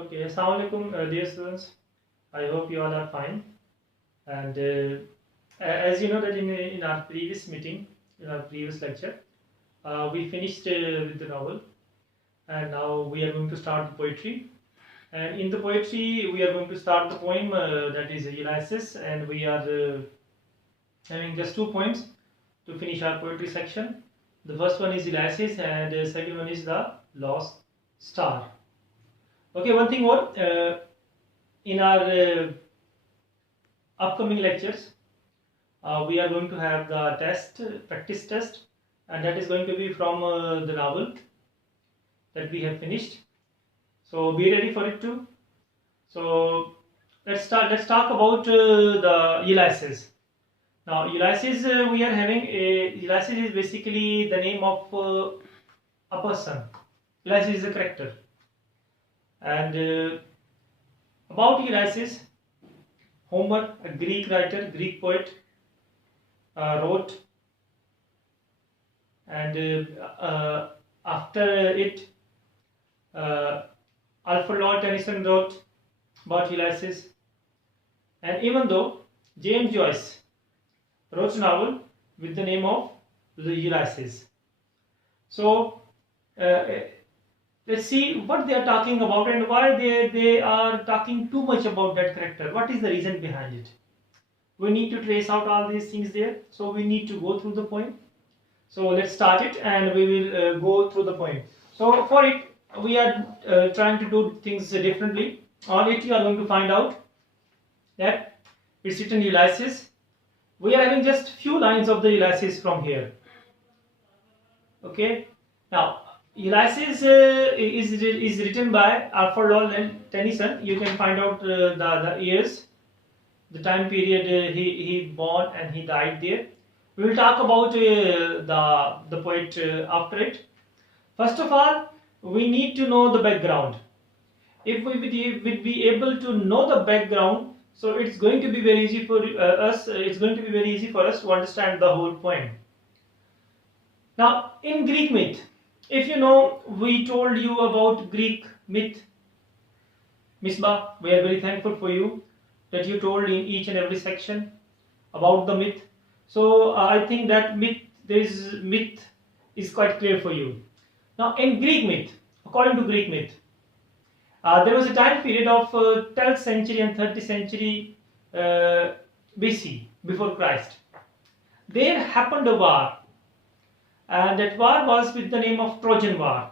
Okay, Assalamu alaikum, dear students. I hope you all are fine. And as you know that in our previous meeting, in our previous lecture, we finished with the novel, and now we are going to start the poetry. And in the poetry, we are going to start the poem that is Ulysses, and we are having just 2 points to finish our poetry section. The first one is Ulysses, and the second one is the Lost Star. Okay, one thing more. In our upcoming lectures, we are going to have the practice test, and that is going to be from the novel that we have finished. So be ready for it too. So let's start. Let's talk about the Ulysses. Now, Ulysses, we are having Ulysses is basically the name of a person. Ulysses is a character, and about Ulysses, Homer, a Greek writer, Greek poet, wrote, and after it, Alfred Lord Tennyson wrote about Ulysses, and even though James Joyce wrote a novel with the name of the Ulysses. So let's see what they are talking about and why they are talking too much about that character. What is the reason behind it? We need to trace out all these things there. So we need to go through the poem. So let's start it and we will go through the poem. So for it, we are trying to do things differently. On it, you are going to find out that it's written Ulysses. We are having just few lines of the Ulysses from here. Okay. Now, Ulysses is written by Alfred Lord Tennyson. You can find out the years, the time period he born and he died there. We will talk about the poet after it. First of all, we need to know the background. If we would be able to know the background, so it's going to be very easy for us. It's going to be very easy for us to understand the whole poem. Now, in Greek myth, if you know, we told you about Greek myth. Misbah, we are very thankful for you that you told in each and every section about the myth. So I think that this myth is quite clear for you. Now, in Greek myth, according to Greek myth, there was a time period of 12th century and 30th century BC, before Christ. There happened a war, and that war was with the name of Trojan War.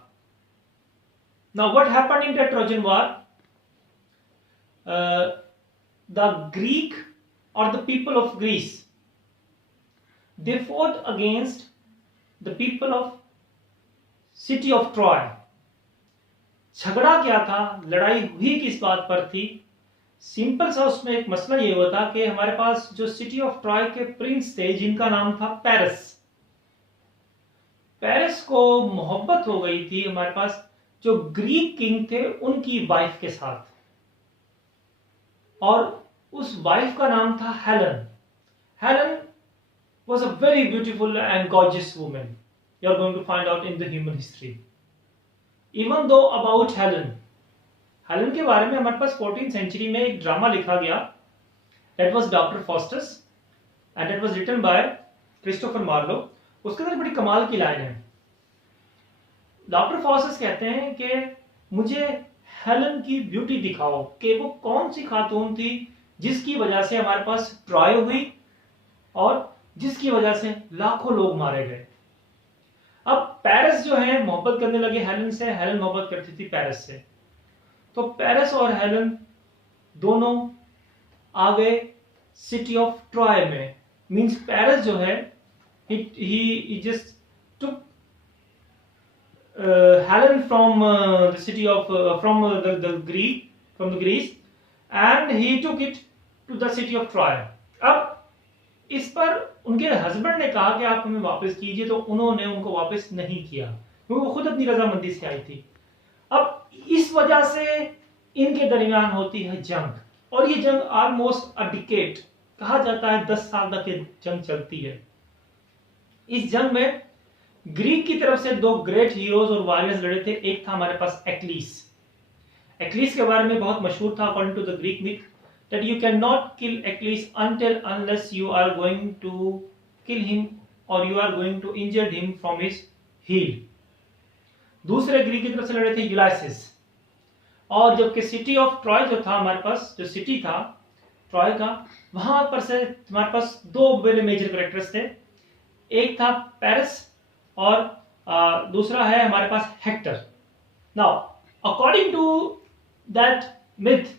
Now, what happened in the Trojan War? The Greek, or the people of Greece, they fought against the people of city of Troy. झगड़ा क्या था, लड़ाई हुई किस बात पर थी? Simple सा उसमें एक मसला ये हुआ था कि हमारे पास जो सिटी ऑफ ट्रॉय के प्रिंस थे, जिनका नाम था पेरिस, पेरिस को मोहब्बत हो गई थी हमारे पास जो ग्रीक किंग थे उनकी वाइफ के साथ, और उस वाइफ का नाम था Helen. Helen was a very beautiful and gorgeous woman. You are going to find out in the human history. Even though about Helen के बारे में हमारे पास 14th century में एक ड्रामा लिखा गया, that was Dr. Faustus, and that was written by Christopher Marlowe. उसके अंदर बड़ी कमाल की लाइन है. डॉक्टर फॉस्टस कहते हैं कि मुझे हेलन की ब्यूटी दिखाओ, कि वो कौन सी खातून थी जिसकी वजह से हमारे पास ट्रॉय हुई और जिसकी वजह से लाखों लोग मारे गए. अब पेरिस जो है मोहब्बत करने लगे हेलन से, हेलन मोहब्बत करती थी पेरिस से, तो पेरिस और हेलन दोनों आ गए सिटी ऑफ ट्रॉय में. मींस पेरिस जो है he just took Helen from the city of from the Greece, and he took it to the city of Troy. अब इस पर उनके हस्बैंड ने कहा कि आप हमें वापस कीजिए, तो उन्होंने उनको वापस नहीं किया क्योंकि वो खुद अपनी रजामंदी से आई थी. अब इस वजह से इनके दरमियान होती है जंग, और ये जंग ऑलमोस्ट अ डिकेड, कहा जाता है 10 साल तक ये जंग चलती है. इस जंग में ग्रीक की तरफ से 2 ग्रेट हीरोज और वॉरियर्स लड़े थे. एक था हमारे पास एक्लीस. एक्लीस के बारे में बहुत मशहूर था according to the Greek myth that you cannot kill Achilles unless you are going to kill him or you are going to injure him from his heel. दूसरे ग्रीक की तरफ से लड़े थे यूलाइसिस, और जबकि सिटी ऑफ ट्रॉय जो था हमारे पास, जो सिटी था ट्रॉय का, वहां पर से हमारे पास दो बड़े मेजर कैरेक्टर्स थे, एक था पेरिस और दूसरा है हमारे पास Hector. Now according to that myth,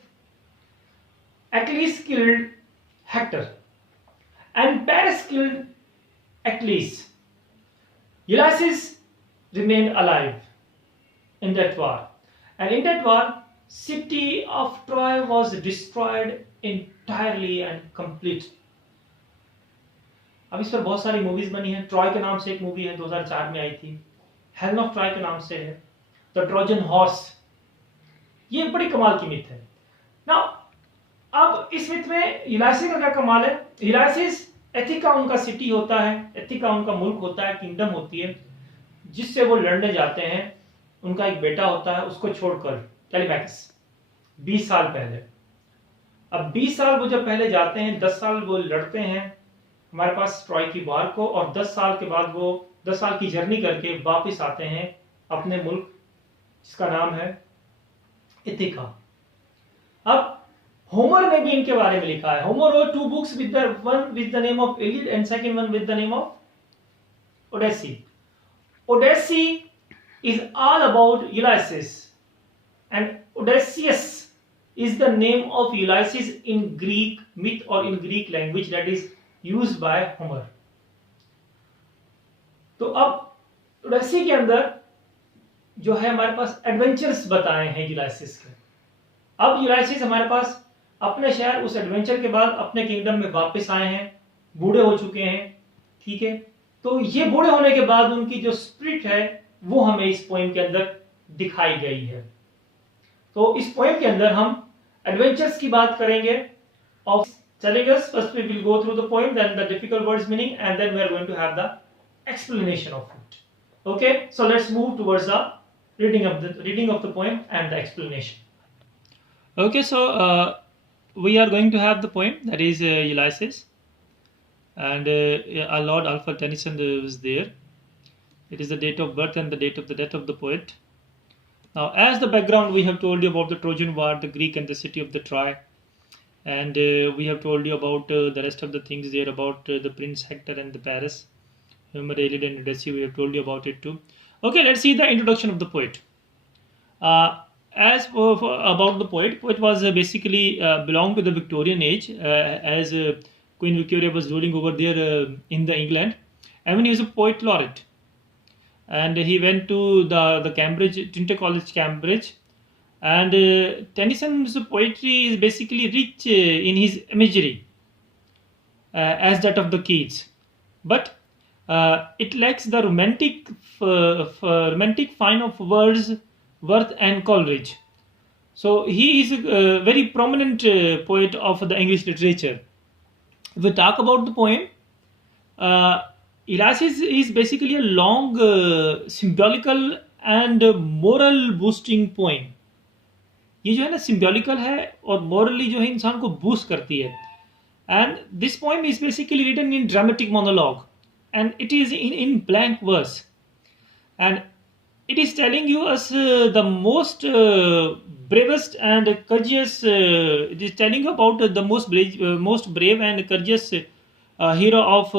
Achilles killed Hector and Paris killed Achilles. Ulysses remained alive in that war, and in that war, city of Troy was destroyed entirely and complete. अब इस पर बहुत सारी movies बनी है. Troy के नाम से एक मूवी है 2004 में आई थी, हेलन ऑफ ट्रॉय के नाम से है, द ट्रोजन हॉर्स. ये बड़ी कमाल की मिथ है. नाउ अब इस मिथ में यूलाइसिस का क्या कमाल है. यूलाइसिस एथिका उनका सिटी होता है, एथिका उनका मुल्क होता है, किंगडम होती है, जिससे वो लड़ने जाते हैं. उनका एक बेटा होता है, उसको छोड़कर टेलीमैक्स 20 साल पहले. अब 20 साल वो जब पहले जाते हैं, 10 साल वो लड़ते हैं हमारे पास ट्रॉय की वार को, और 10 साल के बाद वो 10 साल की जर्नी करके वापस आते हैं अपने मुल्क, जिसका नाम है एथिका. अब होमर ने भी इनके बारे में लिखा है. Homer wrote 2 books with the name of Iliad and second one with the name of Odyssey. Odyssey is all about Ulysses, and Odysseus is the name of Ulysses in Greek myth or in Greek language that is used by Homer. तो अब Odyssey के अंदर जो है हमारे पास adventures बताए हैं यूलाइसिस के. अब यूलाइसिस हमारे पास अपने शहर उस एडवेंचर के बाद अपने किंगडम में वापस आए हैं, बूढ़े हो चुके हैं. ठीक है, तो ये बूढ़े होने के बाद उनकी जो स्पिरिट है वो हमें इस पोएम के अंदर दिखाई गई है. तो इस पोएम के अंदर हम एडवेंचर्स की बात करेंगे of telling us. First we will go through the poem, then the difficult words meaning, and then we are going to have the explanation of it. Okay, so let's move towards the reading of the poem and the explanation. Okay, so we are going to have the poem that is Ulysses, and our Lord Alfred Tennyson was there. It is the date of birth and the date of the death of the poet. Now, as the background, we have told you about the Trojan War, the Greek and the city of the Troy. And we have told you about the rest of the things there, about the Prince Hector and the Paris, Homer, Iliad and Odyssey. We have told you about it too. Okay, let's see the introduction of the poet. As for about the poet was basically belonged to the Victorian age, as Queen Victoria was ruling over there in the England. I mean, he was a poet laureate, and he went to the Cambridge, Trinity College, Cambridge. And Tennyson's poetry is basically rich in his imagery as that of the Keats, but it lacks the romantic fine of Worth and Coleridge. So he is a very prominent poet of the English literature. If we talk about the poem, Ulysses is basically a long, symbolical and moral boosting poem. ये जो है ना symbolical है और morally जो है इंसान को बूस्ट करती है. And this poem is basically written in dramatic monologue and it is in blank verse, and it is telling you us the most bravest and courageous, it is telling about the most brave and courageous hero of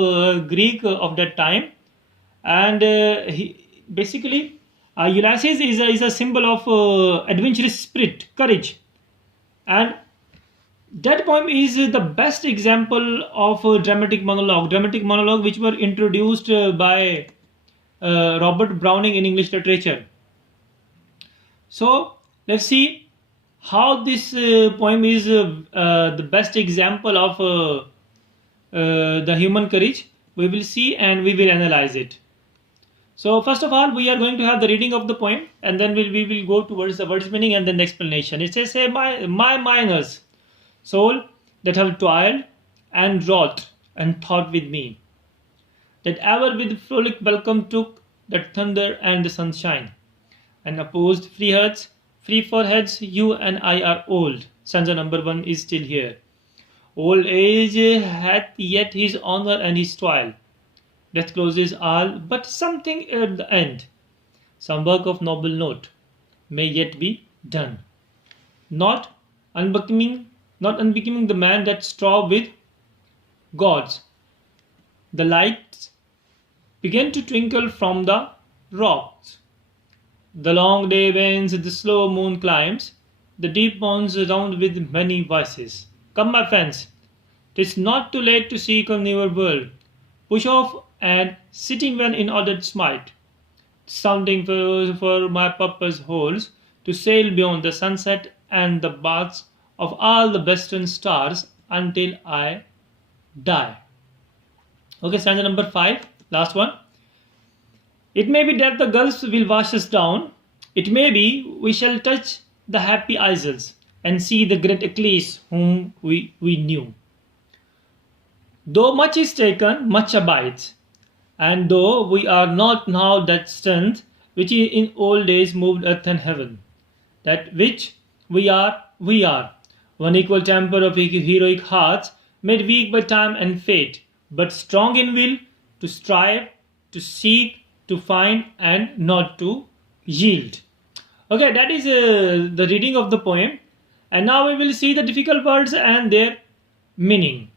Greek of that time. And he basically Ulysses is a symbol of adventurous spirit, courage, and that poem is the best example of dramatic monologue which were introduced by Robert Browning in English literature. So let's see how this poem is the best example of the human courage. We will see and we will analyze it. So first of all, we are going to have the reading of the poem, and then we will go towards the words meaning and then the explanation. It says, my miners, soul, that have toiled and wrought and thought with me, that ever with frolic welcome took that thunder and the sunshine, and opposed free hearts, Free foreheads, you and I are old. Stanza number 1 is still here. Old age hath yet his honor and his toil. Death closes all, but something at the end. Some work of noble note may yet be done. Not unbecoming the man that strove with gods. The lights began to twinkle from the rocks. The long day wanes, the slow moon climbs, the deep moans round with many voices. Come, my friends, 'tis not too late to seek a newer world. Push off and sitting when in ordered smite. Sounding for my purpose holds to sail beyond the sunset and the baths of all the western stars until I die. Okay, stanza number 5, last one. It may be that the gulfs will wash us down. It may be we shall touch the happy isles and see the great Achilles whom we knew. Though much is taken, much abides. And though we are not now that strength which in old days moved earth and heaven, that which we are, one equal temper of heroic hearts, made weak by time and fate, but strong in will to strive, to seek, to find, and not to yield. Okay, that is the reading of the poem. And now we will see the difficult words and their meaning.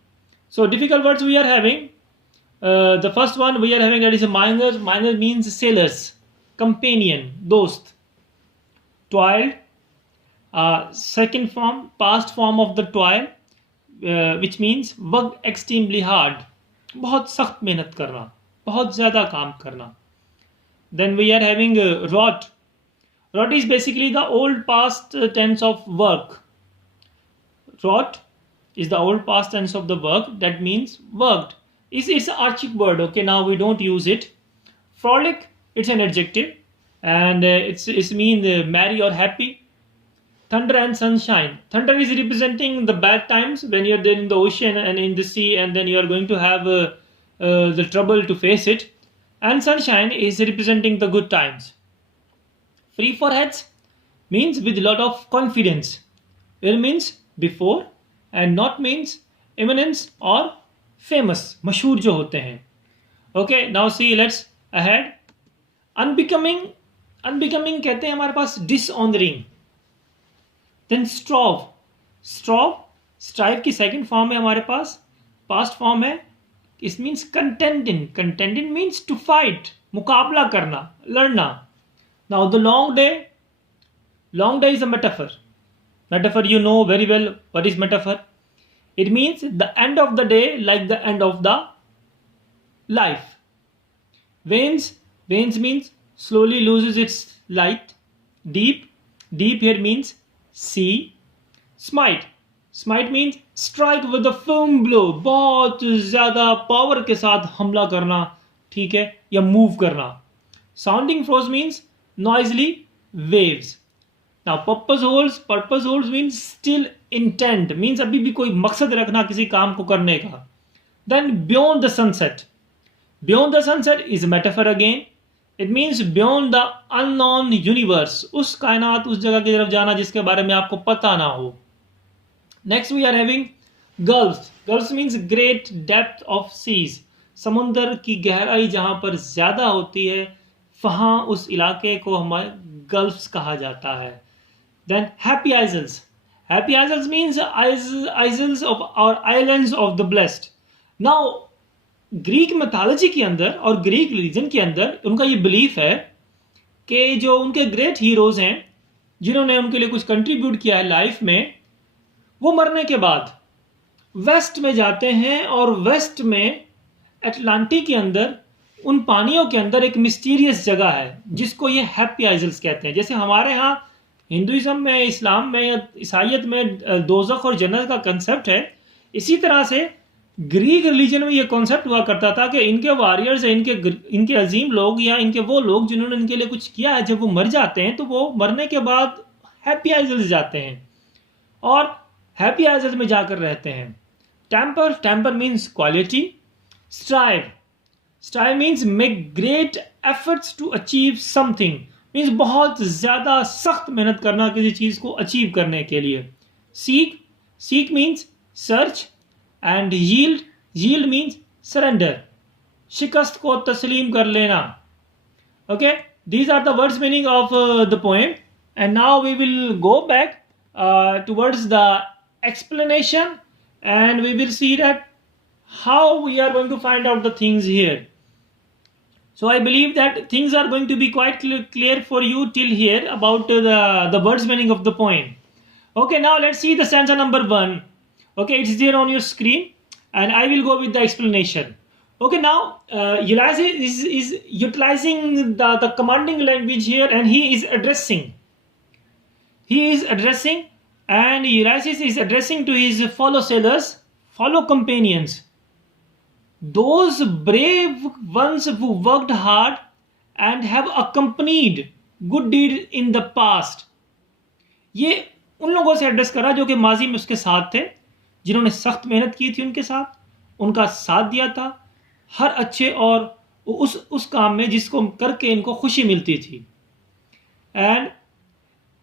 So difficult words we are having. The first one we are having, that is a minor. Minor means sailors, companion, dost. Toiled. Second form, past form of the toil, which means work extremely hard. बहुत सख्त मेहनत करना, बहुत ज़्यादा काम करना. Then we are having rot. Rot is basically the old past tense of work. Rot is the old past tense of the work. That means worked. It's an archaic word. Okay, now we don't use it. Frolic, it's an adjective, and it's mean merry or happy. Thunder and sunshine. Thunder is representing the bad times when you're there in the ocean and in the sea, and then you are going to have the trouble to face it. And sunshine is representing the good times. Free foreheads means with a lot of confidence. It means before, and not means eminence or famous, मशहूर जो होते हैं. Okay, now see, let's ahead. Unbecoming कहते हैं हमारे पास dishonoring. Then strive की second form है हमारे पास, past form है. It means contending means to fight, मुकाबला करना, लड़ना. Now the long day is a metaphor. You know very well what is metaphor. It means the end of the day like the end of the life. Veins means slowly loses its light. Deep here means sea. Smite means strike with a firm blow. बहुत ज़्यादा power के साथ हमला करना, ठीक है, या move करना. Sounding froze means noisily waves. Now purpose holds means still intent, means अभी भी कोई मकसद रखना किसी काम को करने का. Then beyond the sunset is a metaphor again. It means beyond the unknown universe, उस कायनात, उस जगह की तरफ जाना जिसके बारे में आपको पता ना हो. Next we are having gulfs means great depth of seas. समुंदर की गहराई जहां पर ज्यादा होती है, वहां उस इलाके को हमारे गल्फ्स कहा जाता है. Then happy isles means isles of or islands of the blessed. Now Greek mythology के अंदर और ग्रीक रिलीजन के अंदर उनका ये बिलीफ है कि जो उनके ग्रेट हीरोज हैं जिन्होंने उनके लिए कुछ कंट्रीब्यूट किया है लाइफ में, वो मरने के बाद वेस्ट में जाते हैं और वेस्ट में अटलांटिक के अंदर उन पानियों के अंदर एक मिस्टीरियस जगह है जिसको ये हैप्पी आइजल्स कहते हैं. जैसे हमारे यहाँ हिंदुइज्म में, इस्लाम में या ईसाइयत में दोज़ख और जन्नत का कंसेप्ट है, इसी तरह से ग्रीक रिलीजन में ये कॉन्सेप्ट हुआ करता था कि इनके वॉरियर्स, इनके अजीम लोग या इनके वो लोग जिन्होंने इनके लिए कुछ किया है, जब वो मर जाते हैं तो वो मरने के बाद हैप्पी आइजल्स जाते हैं और हैप्पी आइजल्स में जाकर रहते हैं. Temper means quality. Strive means make great efforts to achieve something, means बहुत ज़्यादा सख्त मेहनत करना किसी चीज़ को अचीव करने के लिए. Seek, seek means search, and yield, yield means surrender, शिकस्त को तस्लीम कर लेना. Okay, these are the words meaning of the poem, and now we will go back towards the explanation, and we will see that how we are going to find out the things here. So I believe that things are going to be quite clear for you till here about the words meaning of the poem. Okay, now let's see the stanza number 1. Okay, it's there on your screen, and I will go with the explanation. Okay, now Ulysses is utilizing the commanding language here, and he is addressing. He is addressing, and Ulysses is addressing to his fellow sailors, fellow companions, those brave ones who worked hard and have accompanied good deeds in the past. ये उन लोगों से address करा जो कि माजी में उसके साथ थे, जिन्होंने सख्त मेहनत की थी उनके साथ, उनका साथ दिया था हर अच्छे और उस काम में जिसको करके इनको खुशी मिलती थी. And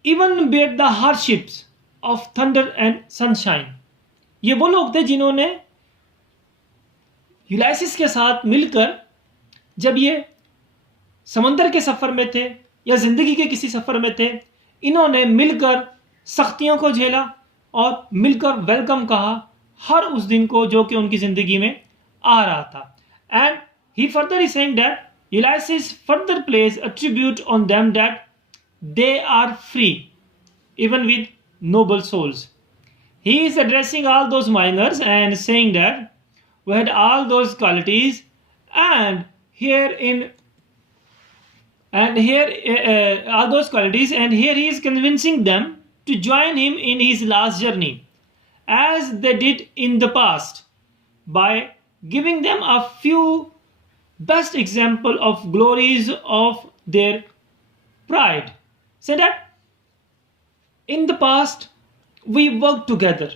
even bet the hardships of thunder and sunshine. ये वो लोग थे जिन्होंने यूलाइसिस के साथ मिलकर जब ये समंदर के सफ़र में थे या ज़िंदगी के किसी सफ़र में थे, इन्होंने मिलकर सख्तियों को झेला और मिलकर वेलकम कहा हर उस दिन को जो कि उनकी ज़िंदगी में आ रहा था. And he further is saying that Ulysses further place a tribute on them that they are free even with noble souls. He is addressing all those miners and saying that we had all those qualities, and here all those qualities, and here he is convincing them to join him in his last journey as they did in the past by giving them a few best example of glories of their pride. Say that in the past we worked together.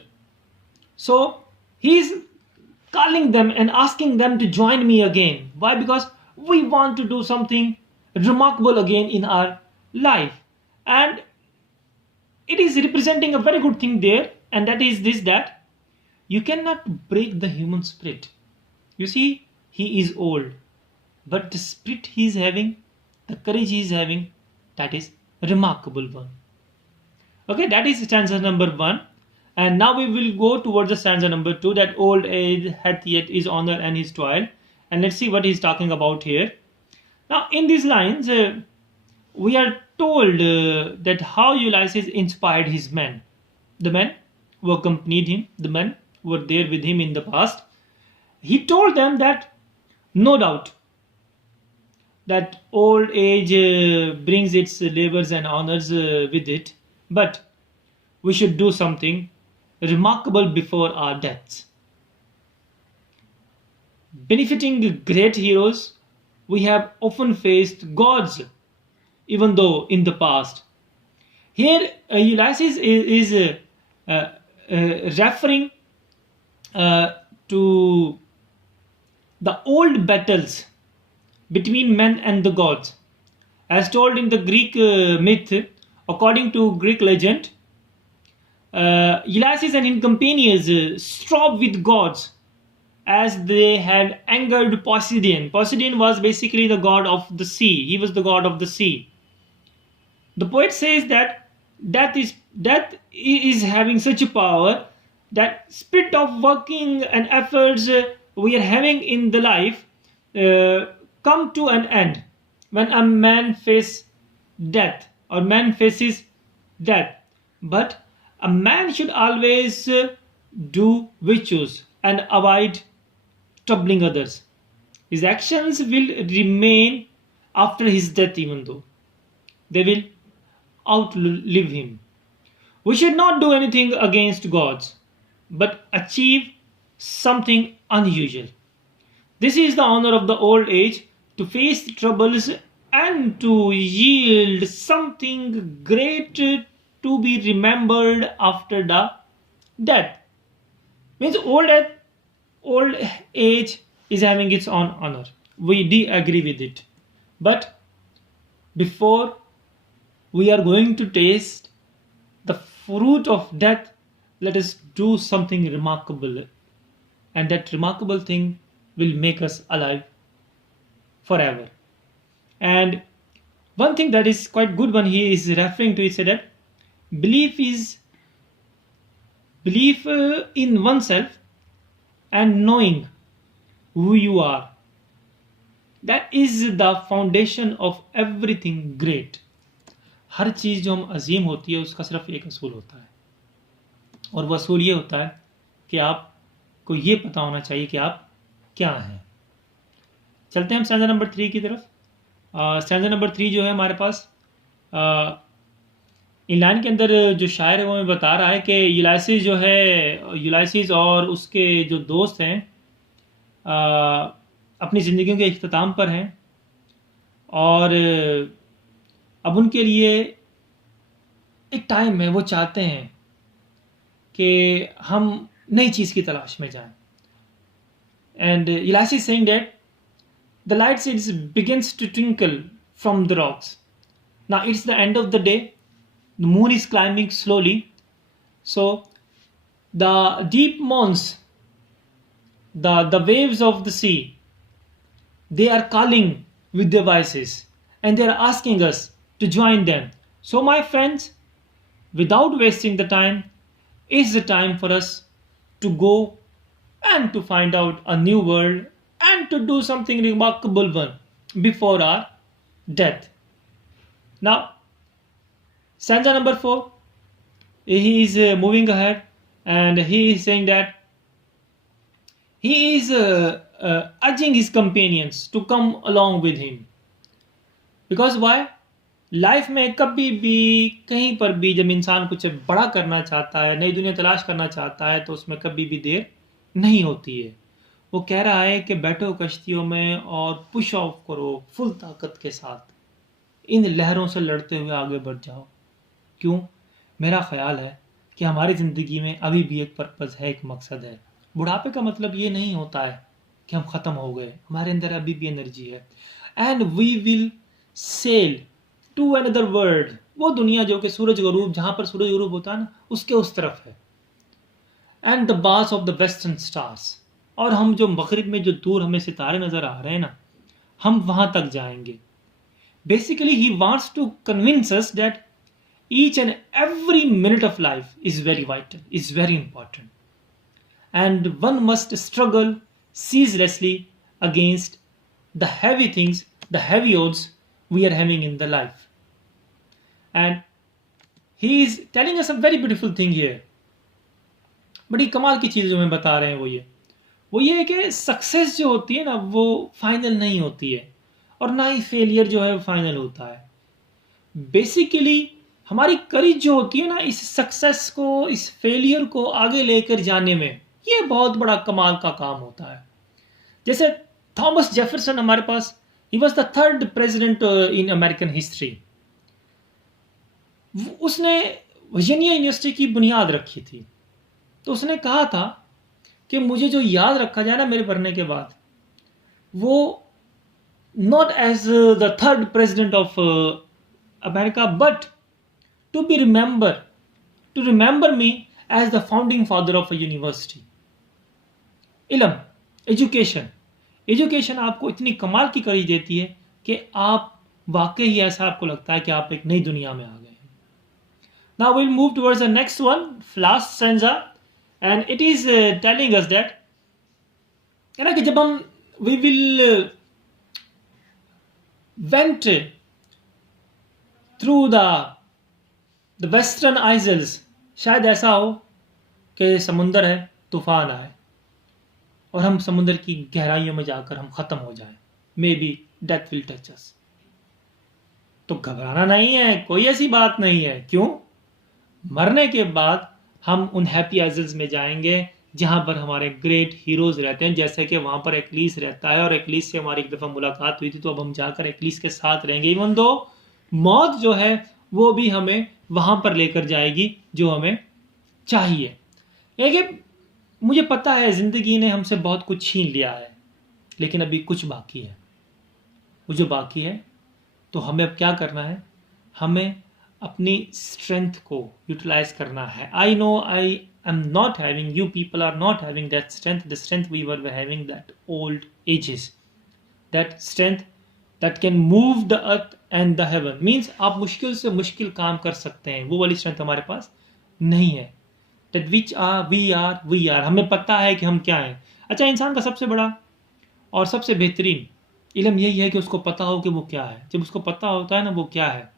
So he is calling them and asking them to join me again. Why? Because we want to do something remarkable again in our life. And it is representing a very good thing there, and that is this, that you cannot break the human spirit. You see, he is old, but the spirit he is having, the courage he is having, that is remarkable one. Okay, that is stanza number 1. And now we will go towards the stanza number 2, that old age hath yet his honor and his toil. And let's see what he's talking about here. Now in these lines we are told that how Ulysses inspired his men, the men who accompanied him, the men who were there with him in the past. He told them that no doubt that old age brings its labors and honors with it, but we should do something remarkable before our deaths. Benefiting great heroes, we have often faced gods, even though in the past. Here Ulysses is referring to the old battles between men and the gods. As told in the Greek myth, according to Greek legend, Ulysses and his companions strove with gods as they had angered Poseidon. Poseidon was basically the god of the sea. He was the god of the sea. The poet says that death is having such a power that spirit of working and efforts we are having in the life come to an end when a man faces death, or man faces death. But a man should always do virtues and avoid troubling others. His actions will remain after his death, even though they will outlive him. We should not do anything against gods, but achieve something unusual. This is the honor of the old age, to face troubles and to yield something great to be remembered after the death. Means old age is having its own honor. We do agree with it. But before we are going to taste the fruit of death, let us do something remarkable, and that remarkable thing will make us alive forever. And one thing that is quite good when he is referring to it, said that belief is belief in oneself and knowing who you are, that is the foundation of everything great. हर चीज़ जो हम अजीम होती है उसका सिर्फ एक असूल होता है, और वह असूल ये होता है कि आपको ये पता होना चाहिए कि आप क्या हैं। चलते हैं हम स्टैंजा नंबर 3 की तरफ। स्टैंजा नंबर 3 जो है हमारे पास, इन लाइन के अंदर जो शायर है वो हमें बता रहा है कि यूलाइसिस जो है, यूलाइसिस और उसके जो दोस्त हैं अपनी ज़िंदगियों के इख्तिताम पर हैं, और अब उनके लिए एक टाइम है, वो चाहते हैं कि हम नई चीज़ की तलाश में जाएं। And Ulysses saying that the light seeds begins to twinkle from the rocks. Now it's the end of the day. The moon is climbing slowly. So the deep moans, the waves of the sea, they are calling with their voices and they are asking us to join them. So my friends, without wasting the time, it's the time for us to go and to find out a new world and to do something remarkable one before our death. Now, stanza number 4, he is moving ahead and he is saying that he is urging his companions to come along with him. Because why? Life में कभी भी कहीं पर भी जब इंसान कुछ बड़ा करना चाहता है, नई दुनिया तलाश करना चाहता है, तो उसमें कभी भी देर नहीं होती है। वो कह रहा है कि बैठो कश्तियों में और पुश ऑफ करो फुल ताकत के साथ, इन लहरों से लड़ते हुए आगे बढ़ जाओ। क्यों? मेरा ख्याल है कि हमारी ज़िंदगी में अभी भी एक पर्पज़ है, एक मकसद है। बुढ़ापे का मतलब ये नहीं होता है कि हम ख़त्म हो गए, हमारे अंदर अभी भी एनर्जी है। And we will sail to another world, वो दुनिया जो कि सूरज गरूब, जहाँ पर सूरज गरूब होता है ना, उसके उस तरफ है। एंड द बास ऑफ द वेस्टर्न स्टार्स, और हम जो मगरिब में जो दूर हमें सितारे नज़र आ रहे हैं ना, हम वहाँ तक जाएंगे। Basically he wants to convince us that each and every minute of life is very vital, is very important, and one must struggle ceaselessly against the heavy things, the heavy odds we are having in the life. And he is telling us a very beautiful thing here. बड़ी कमाल की चीज़ जो हमें बता रहे हैं वो ये है कि सक्सेस जो होती है ना, वो फाइनल नहीं होती है, और ना ही फेलियर जो है वो फाइनल होता है। बेसिकली हमारी करेज जो होती है ना, इस सक्सेस को, इस फेलियर को आगे लेकर जाने में, ये बहुत बड़ा कमाल का काम होता है। जैसे थॉमस जेफरसन हमारे पास, he was the 3rd president in American history. उसने वर्जीनिया यूनिवर्सिटी की बुनियाद रखी थी। तो उसने कहा था कि मुझे जो याद रखा जाए ना मेरे मरने के बाद, वो not as the 3rd president of America, but to be remember me as the founding father of a university. इल्म, एजुकेशन आपको इतनी कमाल की करेज देती है कि आप वाकई ही ऐसा आपको लगता है कि आप एक नई दुनिया में आ गए हैं। Now will move towards the next one, last stanza, and it is telling us that, है ना, कि जब हम we will went through the western aisles, शायद ऐसा हो कि समुंदर है, तूफान आए और हम समुद्र की गहराइयों में जाकर हम ख़त्म हो जाएं। Maybe death will touch us. तो घबराना नहीं है, कोई ऐसी बात नहीं है। क्यों? मरने के बाद हम उन हैप्पी आइजल्स में जाएंगे जहाँ पर हमारे ग्रेट हीरोज़ रहते हैं, जैसे कि वहाँ पर एक्लीस रहता है, और एक्लीस से हमारी एक दफ़ा मुलाकात हुई थी, तो अब हम जाकर एक्लीस के साथ रहेंगे। इवन दो मौत जो है वो भी हमें वहाँ पर लेकर जाएगी जो हमें चाहिए। एक मुझे पता है ज़िंदगी ने हमसे बहुत कुछ छीन लिया है, लेकिन अभी कुछ बाकी है। वो जो बाकी है, तो हमें अब क्या करना है? हमें अपनी स्ट्रेंथ को यूटिलाइज करना है. I know I am not having, you people are not having that strength, the strength we were having that old ages, that strength that can move the earth and the heaven. Means आप मुश्किल से मुश्किल काम कर सकते हैं, वो वाली स्ट्रेंथ हमारे पास नहीं है. That which are we are, हमें पता है कि हम क्या हैं. अच्छा, इंसान का सबसे बड़ा और सबसे बेहतरीन इल्म यही है कि उसको पता हो कि वो क्या है. जब उसको पता होता है ना वो क्या है,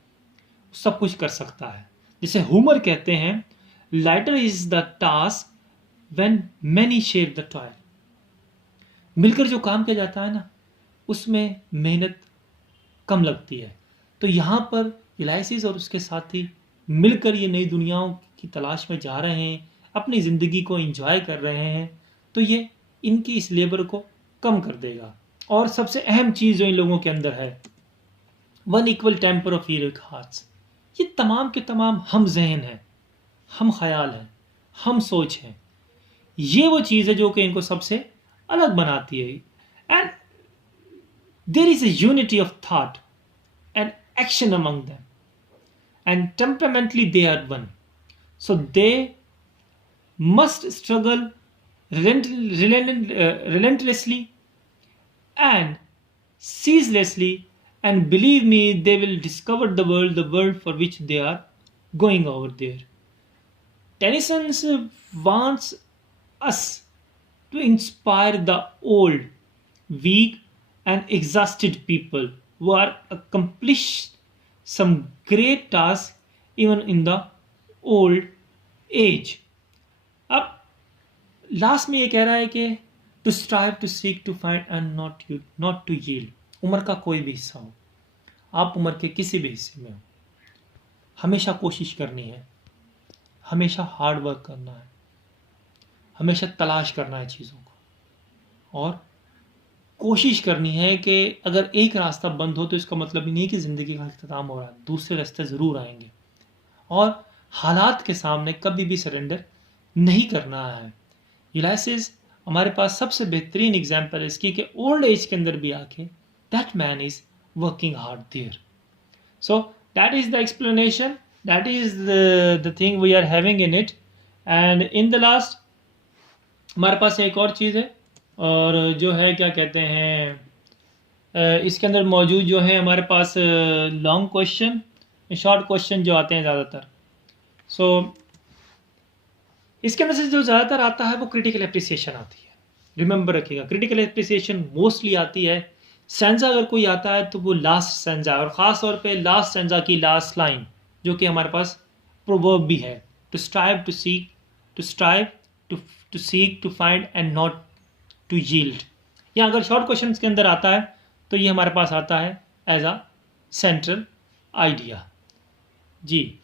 सब कुछ कर सकता है. जिसे हुमर कहते हैं, lighter is the task when many share the toil. मिलकर जो काम किया जाता है ना, उसमें मेहनत कम लगती है. तो यहाँ पर इलाइसिस और उसके साथी मिलकर ये नई दुनियाओं की तलाश में जा रहे हैं, अपनी ज़िंदगी को एंजॉय कर रहे हैं. तो ये इनकी इस लेबर को कम कर देगा. और सबसे अहम चीज़ जो इन लोगों के अंदर है, one equal temper of heroic hearts. ये तमाम के तमाम हम जहन हैं, हम ख्याल हैं, हम सोच हैं. ये वो चीज़ है जो कि इनको सबसे अलग बनाती है. And there is a unity of thought and action among them, and temperamentally they are one. So they must struggle relentlessly and ceaselessly, and believe me, they will discover the world for which they are going over there. Tennyson wants us to inspire the old, weak, and exhausted people who are accomplished some great tasks even in the old age. अब last में ये कह रहा है कि to strive to seek to find and not to yield. उम्र का कोई भी हिस्सा हो, आप उम्र के किसी भी हिस्से में हो, हमेशा कोशिश करनी है, हमेशा हार्ड वर्क करना है, हमेशा तलाश करना है चीज़ों को, और कोशिश करनी है कि अगर एक रास्ता बंद हो तो इसका मतलब नहीं कि ज़िंदगी का इख्तिताम हो रहा है, दूसरे रास्ते ज़रूर आएंगे. और हालात के सामने कभी भी सरेंडर नहीं करना है. यूलाइसिस हमारे पास सबसे बेहतरीन एग्जाम्पल है इसकी कि ओल्ड एज के अंदर भी आके that man is working hard there. So that is the explanation, that is the thing we are having in it. And in the last हमारे पास एक और चीज़ है, और जो है क्या कहते हैं, इसके अंदर मौजूद जो है हमारे पास लॉन्ग क्वेश्चन, शॉर्ट क्वेश्चन जो आते हैं ज़्यादातर. सो इसके अंदर से जो ज़्यादातर आता है वो क्रिटिकल एप्रिसिएशन आती है. रिमेंबर रखिएगा, क्रिटिकल एप्रिसिएशन मोस्टली आती है. सेंजा अगर कोई आता है तो वो लास्ट सेंजा, और ख़ास तौर पे लास्ट सेंजा की लास्ट लाइन जो कि हमारे पास प्रोवर्ब भी है, to strive to seek, to strive to seek to find and not to yield. या अगर शॉर्ट क्वेश्चन के अंदर आता है तो ये हमारे पास आता है as a central idea. Ji.